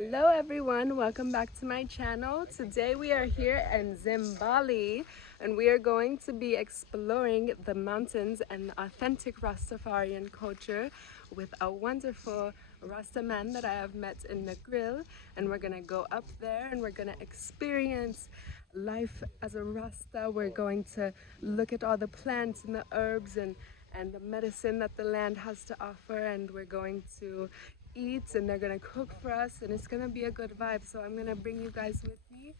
Hello everyone, welcome back to my channel. Today we are here in Zimbali and we are going to be exploring the mountains and the authentic Rastafarian culture with a wonderful Rasta man that I have met in Negril, and we're gonna go up there and we're gonna experience life as a Rasta. We're going to look at all the plants and the herbs and the medicine that the land has to offer, and we're going to eat and they're gonna cook for us and it's gonna be a good vibe. So I'm gonna bring you guys with me.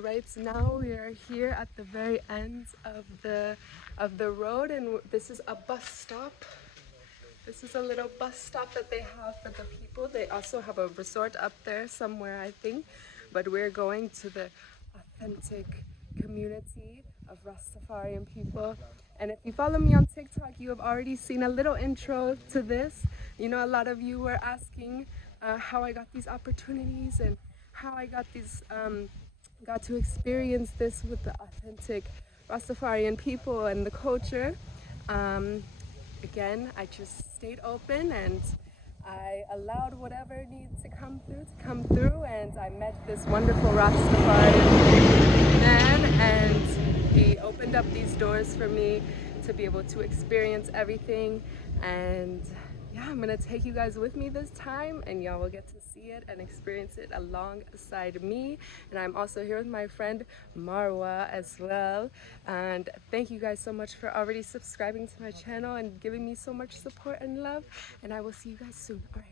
Right now we are here at the very end of the road, and this is a bus stop. This is a little bus stop that they have for the people. They also have a resort up there somewhere, I think, but we're going to the authentic community of Rastafarian people. And if you follow me on TikTok, you have already seen a little intro to this. You know, a lot of you were asking how I got these opportunities and how I got these, got to experience this with the authentic Rastafarian people and the culture. Again, I just stayed open and I allowed whatever needs to come through, and I met this wonderful Rastafarian man, and he opened up these doors for me to be able to experience everything. And yeah, I'm gonna take you guys with me this time, and y'all will get to see it and experience it alongside me. And I'm also here with my friend Marwa as well. And thank you guys so much for already subscribing to my channel and giving me so much support and love. And I will see you guys soon. All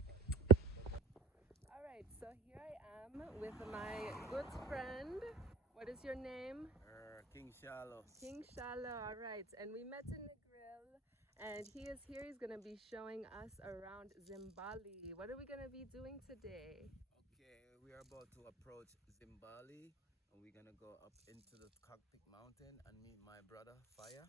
right, so here I am with my good friend. What is your name? King Shallow. King Shala. All right, and we met in the grill, and he is here. He's gonna be showing us around Zimbali. What are we gonna be doing today? Okay, we are about to approach Zimbali and we're gonna go up into the Cockpit Mountain and meet my brother Fire.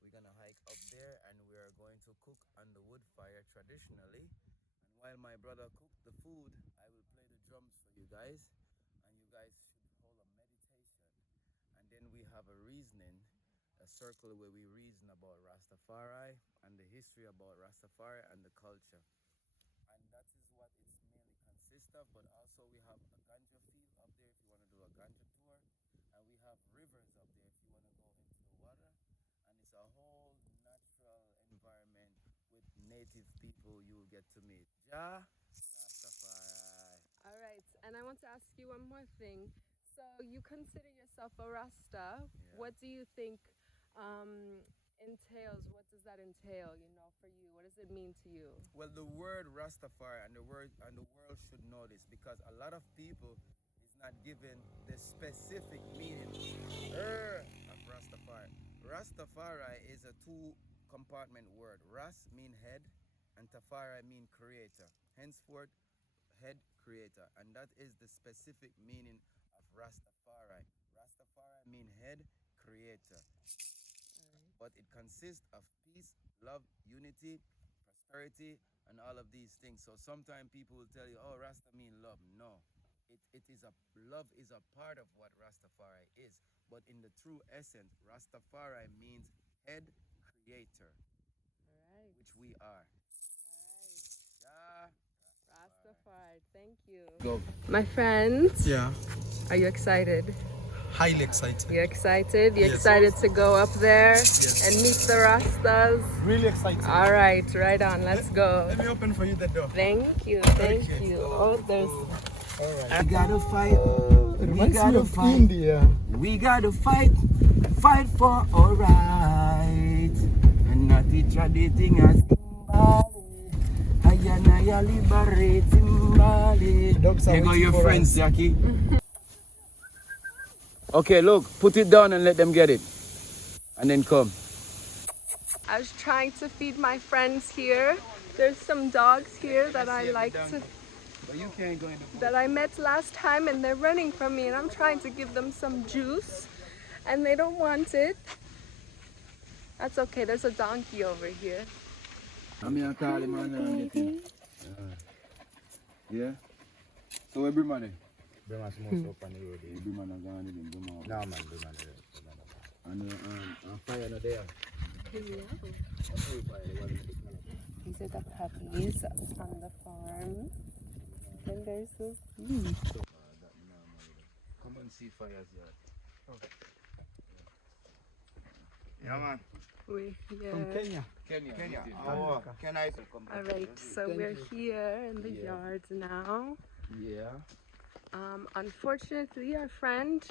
We're gonna hike up there and we are going to cook on the wood fire traditionally. And while my brother cooks the food, I will play the drums for you guys, and you guys should hold a meditation. And then we have a reasoning, a circle where we reason about Rastafari and the history about Rastafari and the culture. And that is what it's mainly consists of. But also we have a ganja field up there if you want to do a ganja tour, and we have rivers up there if you want to go into the water. And it's a whole natural environment with native people you will get to meet. Rastafari. All right, and I want to ask you one more thing. So you consider yourself a Rasta. Yeah. What do you think entails? What does that entail? You know, for you, what does it mean to you? Well, the word Rastafari and the world should know this, because a lot of people is not given the specific meaning of Rastafari. Rastafari is a two-compartment word. Ras mean head, and Tafari mean creator. Henceforth, head creator, and that is the specific meaning of Rastafari. Rastafari mean head creator, but it consists of peace, love, unity, prosperity, and all of these things. So sometimes people will tell you, oh, Rasta mean love. No, it is a love is a part of what Rastafari is, but in the true essence, Rastafari means head creator, All right. which we are. All right. Yeah. Rastafari. Thank you. Go. My friends, Yeah, are you excited? highly excited. You excited? You Yes. excited to go up there Yes. and meet the Rastas? Really excited. All right, right on. Let's go. Let me open for you the door. Thank you. Thank Okay. you. Oh, there's. All right. We gotta fight. It reminds me of India. We gotta fight for our right, and not the traditing as Zimbali. I liberate Zimbali. Dogs are There go waiting your for friends, us. Jackie. Okay, look, put it down and let them get it, and then come. I was trying to feed my friends here. There's some dogs here that I like to, But you can't go in the that I met last time, and they're running from me, and I'm trying to give them some juice and they don't want it. That's okay. There's a donkey over here. I'm here call him and get him. Yeah. So where bring money? Bring us more up on the road. Bring money gone in bring money. No man, bring man. And fire not there. These are the puppies on the farm. And there's this beach. Come and see fires here. Yeah, man. We're here. From Kenya. Kenya. Oh, can I come? Alright, so we're here in the yard now. Yeah. Unfortunately, our friend,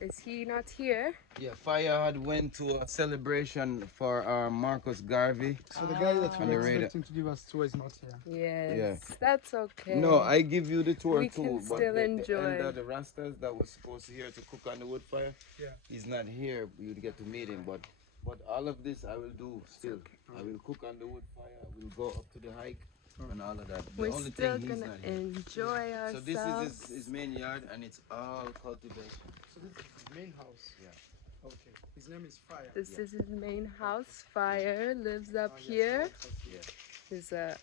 is he not here? Yeah, Fire had went to a celebration for Marcus Garvey. So the guy that On we the were radar. expecting to give us tour is not here. Yes, that's okay. No, I give you the tour We too, can but still the enjoy. elder, the Rastas that was supposed to here to cook on the wood fire, Yeah. he's not here. You'd get to meet him, but all of this I will do still. I will cook on the wood fire. I will go up to the hike and all of that. The We're only still thing he's gonna not here. enjoy ourselves. So this is his main yard, and it's all cultivation. So this is his main house. Yeah. Okay. His name is Fire. This is his main house. Fire lives up Yes, here. yes. He's a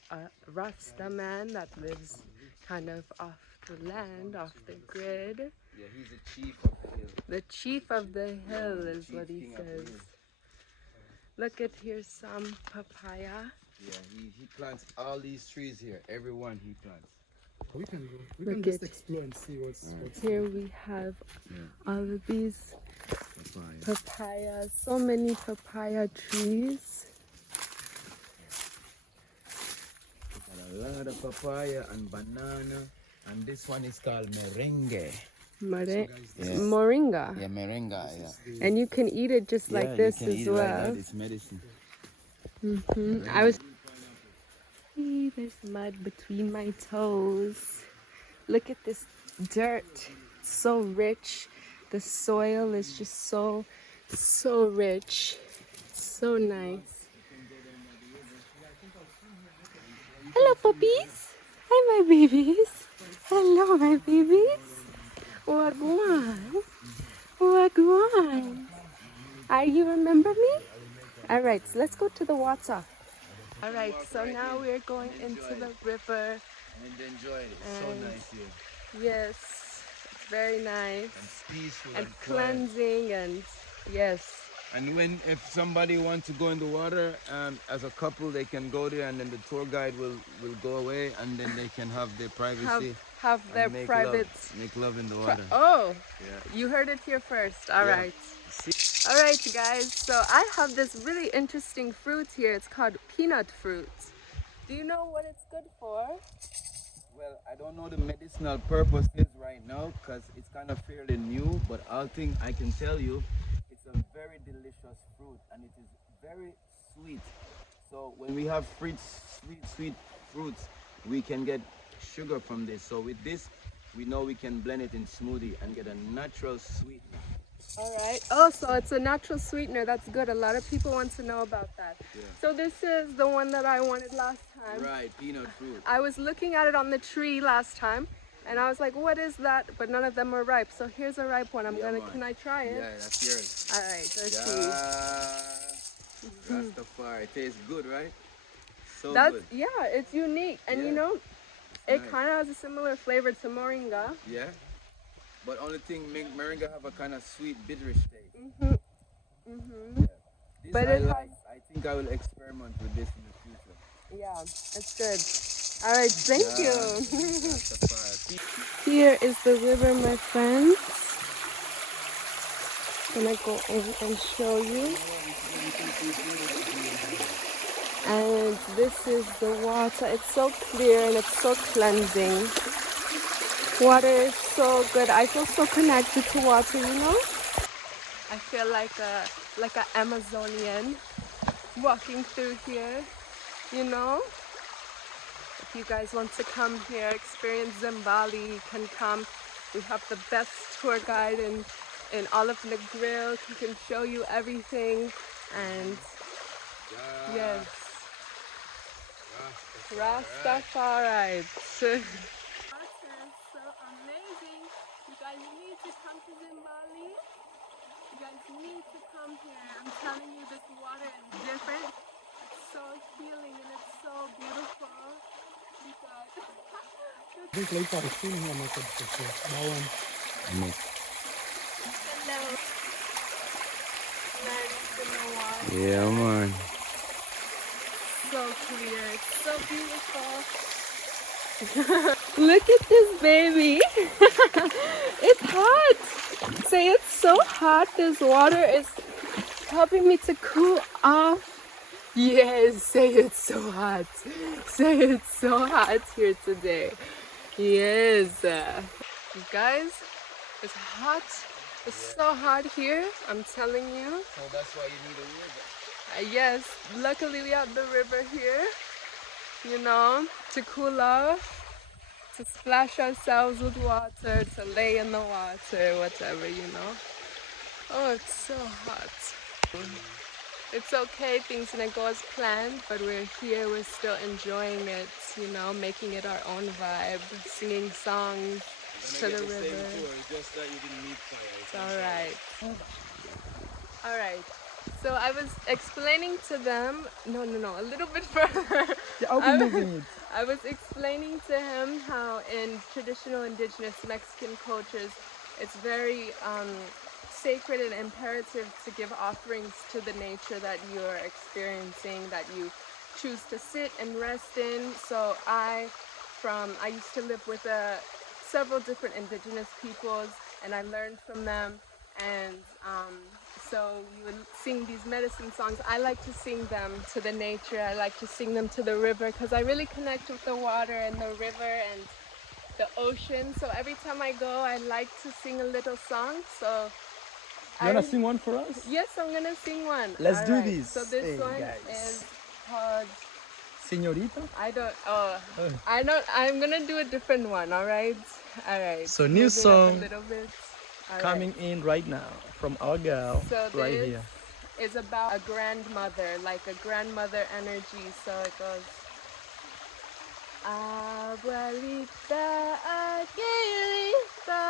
Rasta man that lives kind of off the land, off the grid. Yeah, he's the chief of the hill. The chief of the hill is Chief what he king of the says. hill. Look at here's some papaya. Yeah, he plants all these trees here. Every one he plants. We can go. We Look can just at- explore and see what's Here we have all of these Papaya. papayas, so many papaya trees. Got a lot of papaya and banana, and this one is called merengue. Yeah. Moringa. Yeah, merengue. Yeah. And you can eat it just like this you can as eat it like well. that. It's medicine. I was. See, there's mud between my toes. Look at this dirt. It's so rich. The soil is just so rich. So nice. Hello, puppies. Hi, my babies. Hello, my babies. Wagwan. Wagwan. You remember me? All right, so let's go to the water. All right, so now we're going into the river. And enjoy it. It's so And- nice here. Yes, it's very nice And peaceful and quiet. cleansing and yes. And if somebody wants to go in the water, as a couple, they can go there, and then the tour guide will go away, and then they can have their privacy. Have and their make private. make love in the water. Oh, Yeah. you heard it here first. All Yeah. right. All right, guys. So I have this really interesting fruit here. It's called peanut fruit. Do you know what it's good for? Well, I don't know the medicinal purposes right now because it's kind of fairly new, but all thing I can tell you, it's a very delicious fruit and it is very sweet. So when we have sweet fruits, we can get sugar from this. So with this, we know we can blend it in smoothie and get a natural sweetness. All right. Oh, so it's a natural sweetener. That's good. A lot of people want to know about that. Yeah. So this is the one that I wanted last time. Right, peanut fruit. I was looking at it on the tree last time, and I was like, "What is that?" But none of them were ripe. So here's a ripe one. Yeah, man. Can I try it? Yeah, that's yours. All right. Let's see. Yeah, Rastafari. It tastes good, right? So That's good. yeah. It's unique, and you Yeah. know, it Nice. kind of has a similar flavor to moringa. Yeah. But only thing, moringa have a kind of sweet, bitterish taste. Mhm. Yeah. This But I it like. I think I will experiment with this in the future. Yeah, it's good. All right. Thank you. Rastafari. Here is the river, my friends. Gonna go in and show you. And this is the water. It's so clear and it's so cleansing. Water is so good. I feel so connected to water, you know? I feel like a Amazonian walking through here, you know? If you guys want to come here, experience Zimbali, you can come. We have the best tour guide in all of Negril. He can show you everything. And yes, Rastafari. Water is so amazing. You guys need to come to Zimbali. You guys need to come here. I'm telling you, this water is different. It's so healing and it's so beautiful. You guys. I think later I've seen him on that one. Hello. Nice to know what. Yeah, man. So clear. It's so beautiful. Look at this baby. It's hot. Say it's so hot. This water is helping me to cool off. Yes, say it's so hot. Say it's so hot here today. Yes. Guys, it's hot. It's so hot here. I'm telling you. So that's why you need a river. Yes, luckily we have the river here, you know, to cool off, to splash ourselves with water, to lay in the water, whatever, you know. Oh, it's so hot. It's okay, things didn't go as planned, but we're here, we're still enjoying it, you know, making it our own vibe, singing songs to the river. Just that you didn't need fire. It's alright. Alright. So I was explaining to them, no, a little bit further. Yeah, I'll be moving it. I was explaining to him how in traditional indigenous Mexican cultures, it's very sacred and imperative to give offerings to the nature that you're experiencing, that you choose to sit and rest in. So I used to live with several different indigenous peoples, and I learned from them. And so we would sing these medicine songs. I like to sing them to the nature. I like to sing them to the river because I really connect with the water and the river and the ocean. So every time I go, I like to sing a little song. So You wanna sing one for us? Yes, I'm gonna sing one. Let's do Alright, this. So this Hey, one guys. is called Señorita? I'm gonna do a different one, alright? Alright. So new Moving song up a little bit. Alright. coming in right now from our girl So right this here. is about a grandmother, like a grandmother energy. So it goes, Abuelita, Abuelita,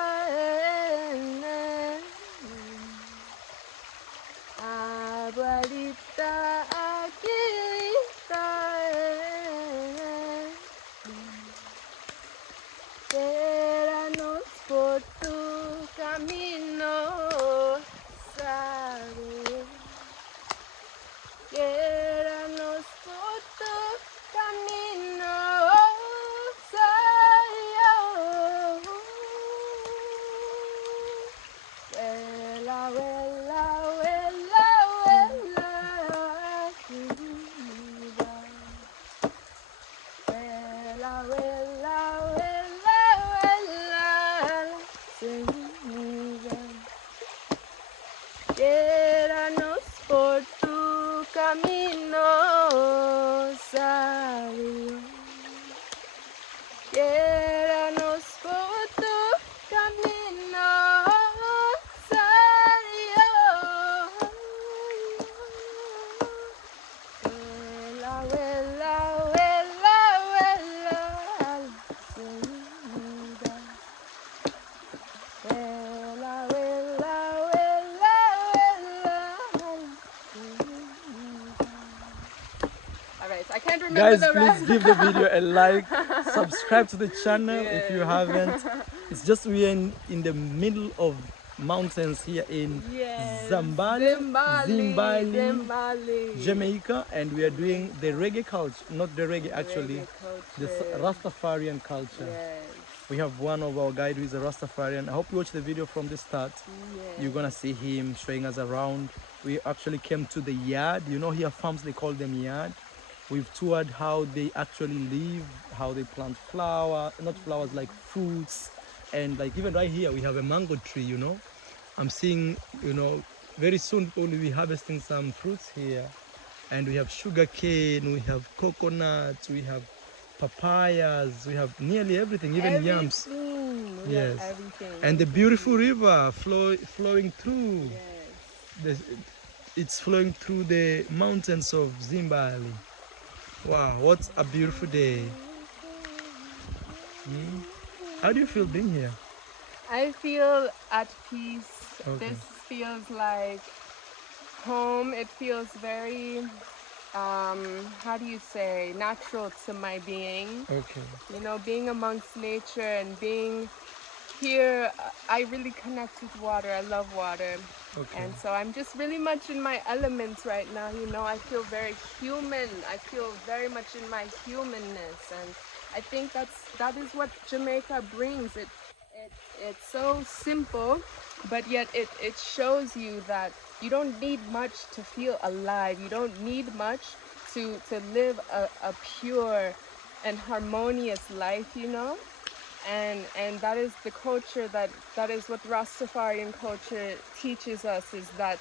Abuelita, Abuelita, espéranos por tu camino, sabe. Espéranos por tu camino, sabe. Vuela, vuela, vuela, vuela, tu vida. Vuela, vuela, vuela, vuela, semilla. Llévanos por tu camino sabio. Llévanos por tu camino sabio. Vuela, vuela, vuela, vuela, semilla. Vuela, vuela, vuela, vuela. Alright, I can't remember Guys, the please rest. give the video a like, subscribe to the channel if you haven't. It's just we're in the middle of mountains here in Yes. Zimbali, Zimbali, Jamaica, and we are doing the reggae culture, not the reggae actually, the Rastafarian culture. Yes. We have one of our guide who is a Rastafarian. I hope you watch the video from the start. Yes. You're gonna see him showing us around. We actually came to the yard. You know, here farms, they call them yard. We've toured how they actually live, how they plant not flowers, like fruits. And like even right here, we have a mango tree, you know. I'm seeing, you know, very soon we'll be harvesting some fruits here. And we have sugar cane, we have coconuts, we have papayas, we have nearly everything, even yams. We Yes. have everything. And the beautiful river flowing through. Yes. It's flowing through the mountains of Zimbali. Wow, what a beautiful day. How do you feel being here? I feel at peace. Okay. This feels like home. It feels very, how do you say, natural to my being. Okay. You know, being amongst nature and being here, I really connect with water. I love water. Okay. And so I'm just really much in my elements right now. You know, I feel very human. I feel very much in my humanness. And I think that is what Jamaica brings. It's so simple, but yet it shows you that you don't need much to feel alive. You don't need much to live a pure and harmonious life, you know? And that is the culture, that is what Rastafarian culture teaches us, is that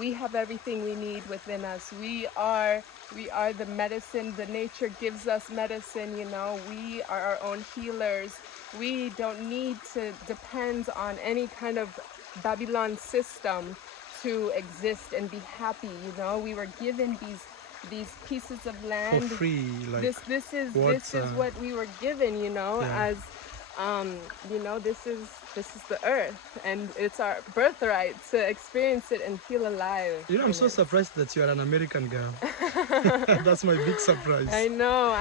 we have everything we need within us. We are the medicine. The nature gives us medicine, you know. We are our own healers. We don't need to depend on any kind of Babylon system to exist and be happy, you know. We were given these pieces of For land. free, like This is what's what we were given, you know, yeah. as you know, this is the earth, and it's our birthright to experience it and feel alive. You know, I'm in so it. surprised that you are an American girl. That's my big surprise. I know.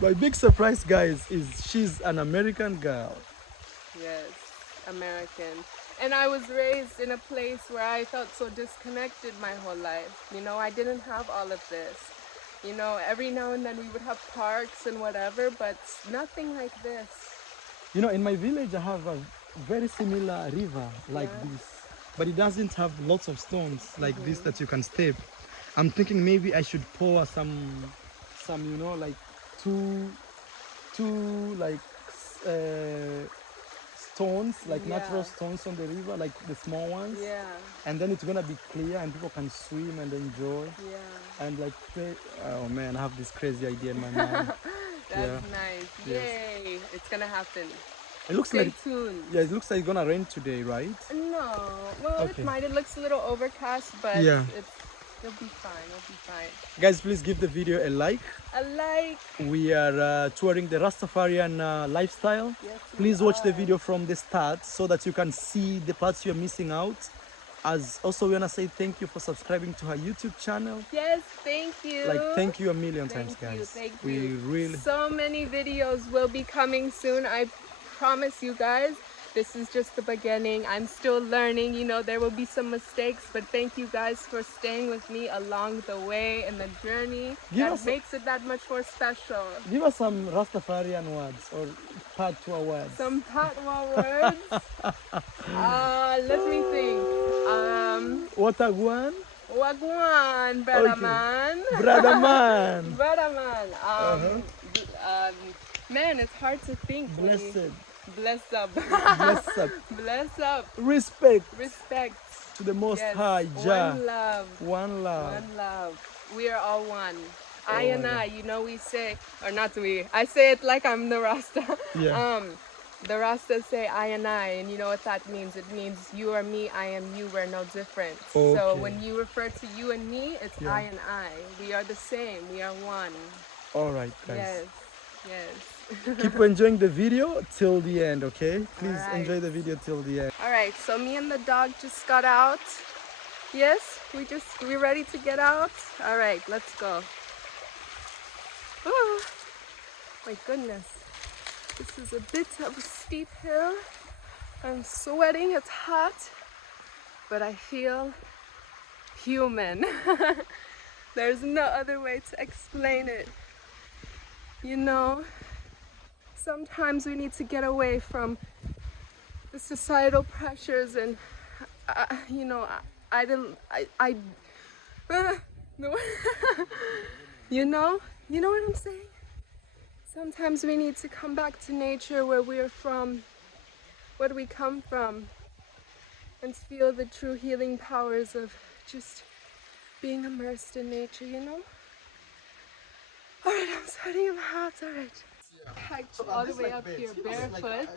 My big surprise, guys, is she's an American girl. Yes, American. And I was raised in a place where I felt so disconnected my whole life. You know, I didn't have all of this. You know, every now and then we would have parks and whatever, but nothing like this. You know, in my village, I have a very similar river like Yeah. this, but it doesn't have lots of stones like this that you can step. I'm thinking maybe I should pour some, you know, like two like stones, like natural Yeah. stones on the river, like the small ones. Yeah, And then it's gonna be clear and people can swim and enjoy yeah. and like play. Oh man, I have this crazy idea in my mind. That's nice. Yes. Yay! It's gonna happen. It looks Stay like tuned. yeah, it looks like it's gonna rain today, right? No, well, Okay. it might. It looks a little overcast, but Yeah. it'll be fine. It'll be fine. Guys, please give the video a like. I like. We are touring the Rastafarian lifestyle. Yes, we Please watch the are. video from the start so that you can see the parts you're missing out. As also, we wanna say thank you for subscribing to her YouTube channel. Yes, thank you. Like, thank you a million times, Thank you, guys. thank We you. really. So many videos will be coming soon. I promise you guys. This is just the beginning. I'm still learning. You know, there will be some mistakes, but thank you guys for staying with me along the way and the journey. Give us- makes it that much more special. Give us some Rastafarian words or patois words. Some patois words. Let me think. Watagwan, Wagwan, brother Okay. man. brother man, Brother man. Man, it's hard to think. when you- blessed, Bless up. blessed, Bless up. respect Respect. to the Most Yes. High Jah. One love. One love. One love. We are all one. Oh I and my I, you know, we say, or not we, I say it like I'm the Rasta. Yeah. The Rastas say I and I, and you know what that means? It means you are me, I am you, we're no different. So Okay. when you refer to you and me, it's Yeah. I and I. We are the same, we are one. All right, guys. Yes, yes. Keep enjoying the video till the end, okay? Please Alright. enjoy the video till the end. All right, so me and the dog just got out. Yes, we're ready to get out. All right, let's go. Oh, my goodness. This is a bit of a steep hill. I'm sweating, it's hot, but I feel human. There's no other way to explain it. You know, sometimes we need to get away from the societal pressures and you know, no. you know what I'm saying? Sometimes we need to come back to nature, where we are from, where we come from, and feel the true healing powers of just being immersed in nature, you know? Alright, I'm sweating, I'm hot, alright. Hiked all the way up here barefoot.